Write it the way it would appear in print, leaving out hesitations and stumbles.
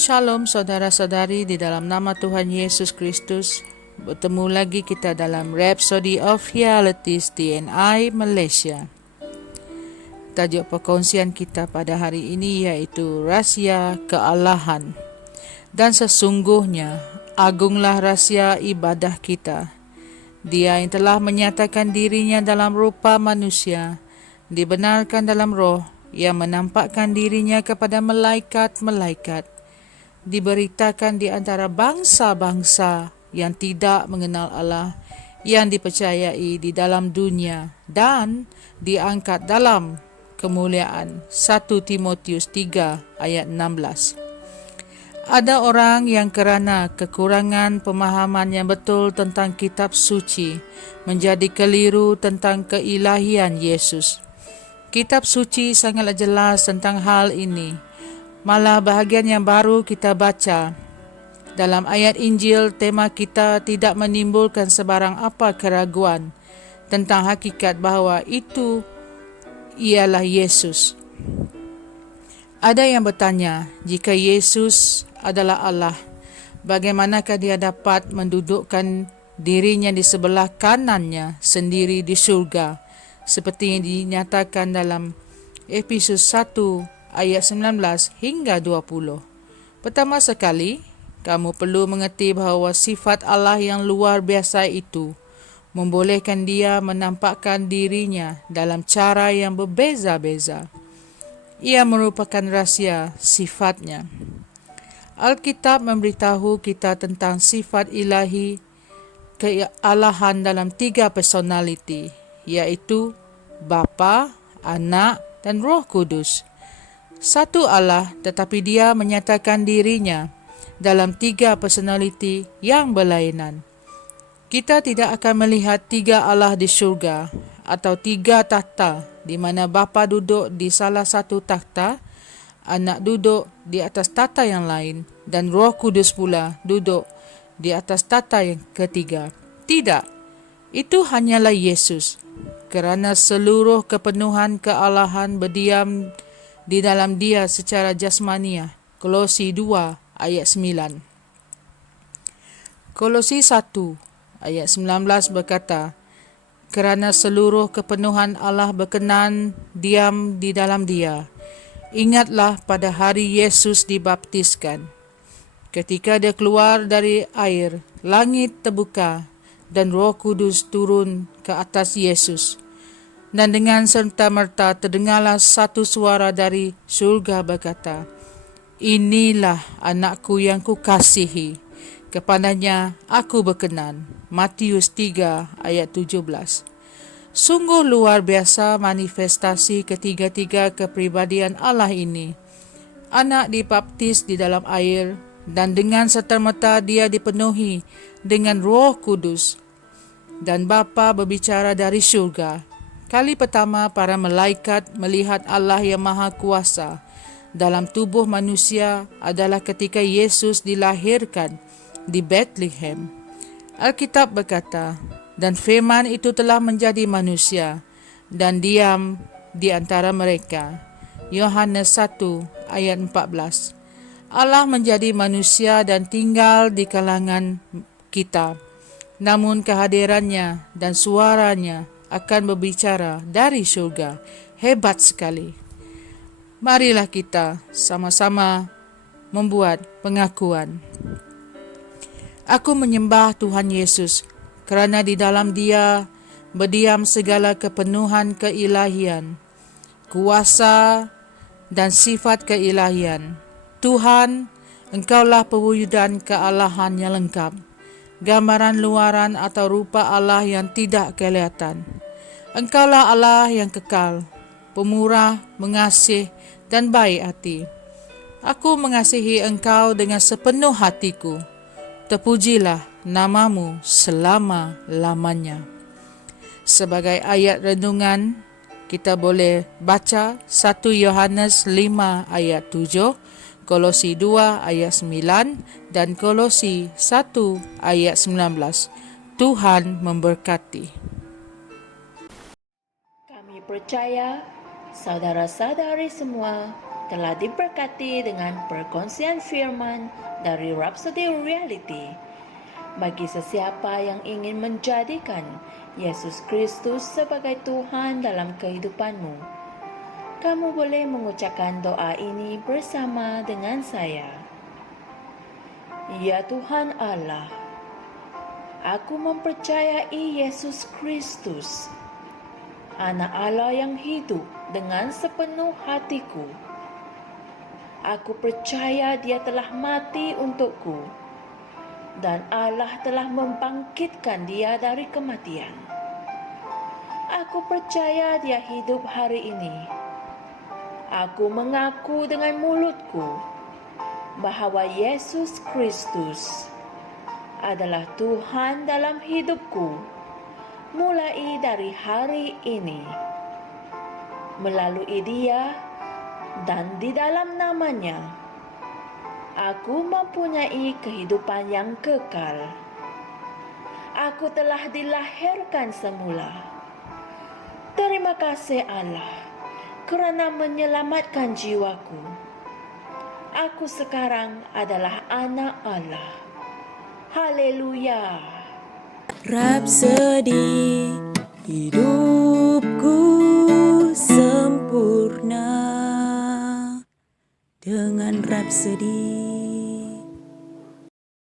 Shalom saudara-saudari di dalam nama Tuhan Yesus Kristus. Bertemu lagi kita dalam Rhapsody of Realities DNI Malaysia. Tajuk perkongsian kita pada hari ini iaitu Rahsia Kealahan. Dan sesungguhnya agunglah rahsia ibadah kita. Dia yang telah menyatakan dirinya dalam rupa manusia, dibenarkan dalam roh, yang menampakkan dirinya kepada malaikat-malaikat, diberitakan di antara bangsa-bangsa yang tidak mengenal Allah, yang dipercayai di dalam dunia, dan diangkat dalam kemuliaan. 1 Timotius 3 ayat 16. Ada orang yang kerana kekurangan pemahaman yang betul tentang kitab suci menjadi keliru tentang keilahian Yesus. Kitab suci sangatlah jelas tentang hal ini. Malah bahagian yang baru kita baca dalam ayat Injil, tema kita tidak menimbulkan sebarang apa keraguan tentang hakikat bahawa itu ialah Yesus. Ada yang bertanya, jika Yesus adalah Allah, bagaimanakah dia dapat mendudukkan dirinya di sebelah kanannya sendiri di syurga, seperti yang dinyatakan dalam Efesus 1 ayat 19 hingga 20. Pertama sekali, kamu perlu mengerti bahawa sifat Allah yang luar biasa itu membolehkan dia menampakkan dirinya dalam cara yang berbeza-beza. Ia merupakan rahsia sifatnya. Alkitab memberitahu kita tentang sifat ilahi kealahan dalam 3 personaliti, iaitu Bapa, Anak dan Roh Kudus. Satu Allah, tetapi dia menyatakan dirinya dalam 3 personaliti yang berlainan. Kita tidak akan melihat 3 Allah di syurga atau 3 takhta di mana Bapa duduk di salah satu takhta, Anak duduk di atas takhta yang lain, dan Roh Kudus pula duduk di atas takhta yang ketiga. Tidak, itu hanyalah Yesus, kerana seluruh kepenuhan kealahan berdiam di dalam dia secara jasmania. Kolosi 2 ayat 9. Kolosi 1 ayat 19 berkata, kerana seluruh kepenuhan Allah berkenan diam di dalam dia. Ingatlah pada hari Yesus dibaptiskan. Ketika dia keluar dari air, langit terbuka dan Roh Kudus turun ke atas Yesus. Dan dengan serta-merta terdengarlah satu suara dari surga berkata, inilah anakku yang kukasihi, kepadanya aku berkenan. Matius 3 ayat 17. Sungguh luar biasa manifestasi ketiga-tiga kepribadian Allah ini. Anak dibaptis di dalam air, dan dengan serta-merta dia dipenuhi dengan Roh Kudus. Dan Bapa berbicara dari syurga. Kali pertama para malaikat melihat Allah yang Maha Kuasa dalam tubuh manusia adalah ketika Yesus dilahirkan di Bethlehem. Alkitab berkata, dan firman itu telah menjadi manusia dan diam di antara mereka. Yohanes 1 ayat 14. Allah menjadi manusia dan tinggal di kalangan kita. Namun kehadirannya dan suaranya akan berbicara dari syurga. Hebat sekali. Marilah kita sama-sama membuat pengakuan. Aku menyembah Tuhan Yesus kerana di dalam dia berdiam segala kepenuhan keilahian, kuasa dan sifat keilahian. Tuhan, Engkaulah pewujudan kealahan yang lengkap, gambaran luaran atau rupa Allah yang tidak kelihatan. Engkaulah Allah yang kekal, pemurah, mengasih dan baik hati. Aku mengasihi Engkau dengan sepenuh hatiku. Terpujilah namamu selama-lamanya. Sebagai ayat renungan, kita boleh baca 1 Yohanes 5 ayat 7, Kolosi 2 ayat 9 dan Kolosi 1 ayat 19. Tuhan memberkati. Kami percaya saudara-saudari semua telah diberkati dengan perkongsian firman dari Rhapsody Reality. Bagi sesiapa yang ingin menjadikan Yesus Kristus sebagai Tuhan dalam kehidupanmu, kamu boleh mengucapkan doa ini bersama dengan saya. Ya Tuhan Allah, aku mempercayai Yesus Kristus, Anak Allah yang hidup dengan sepenuh hatiku. Aku percaya Dia telah mati untukku, dan Allah telah membangkitkan Dia dari kematian. Aku percaya Dia hidup hari ini. Aku mengaku dengan mulutku bahwa Yesus Kristus adalah Tuhan dalam hidupku mulai dari hari ini. Melalui Dia dan di dalam namanya, aku mempunyai kehidupan yang kekal. Aku telah dilahirkan semula. Terima kasih Allah kerana menyelamatkan jiwaku. Aku sekarang adalah anak Allah. Haleluya. Rhapsody, hidupku sempurna dengan Rhapsody.